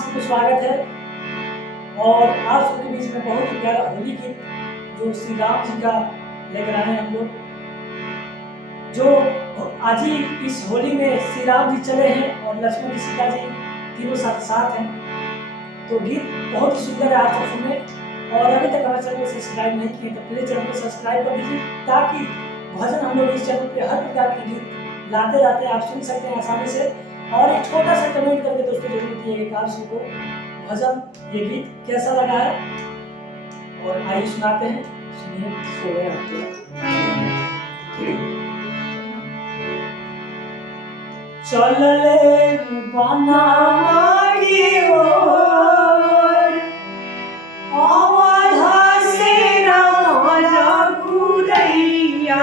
सबको स्वागत है। और आप सबके बीच में बहुत ही प्यारा होली गीत जो श्री राम जी का लेकर आए हैं हम लोग, जो आज ही इस होली में श्री राम जी चले हैं और लक्ष्मण जी सीता जी तीनों साथ साथ हैं। तो गीत बहुत ही सुंदर है, आप सब सुने। और अभी तक हमारे चैनल को सब्सक्राइब नहीं किए तो प्लीज चैनल को सब्सक्राइब कर दीजिए, ताकि भजन हम लोग इस चैनल पे हर प्रकार के गीत लाते रहते हैं, आप सुन सकते हैं आसानी से। और एक छोटा सा कमेंट करके दोस्तों जरूर दिएगा आप सबको भजन ये गीत कैसा लगा है। और आइए सुनाते हैं, सुनिए। सोए आपको चलले बनागे ओर अवध से राम रघुरैया,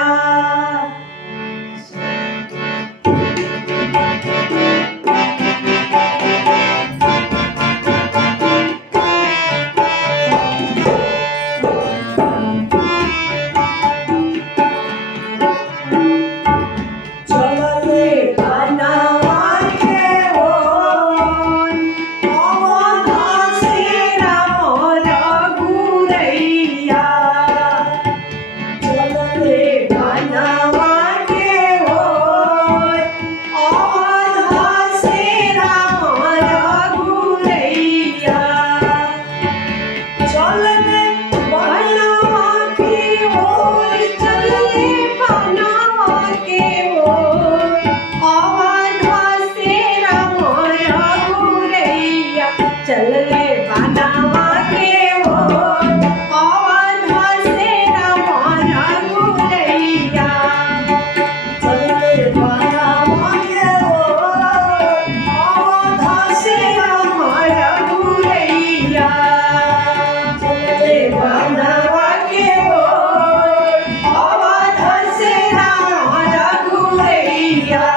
yeah.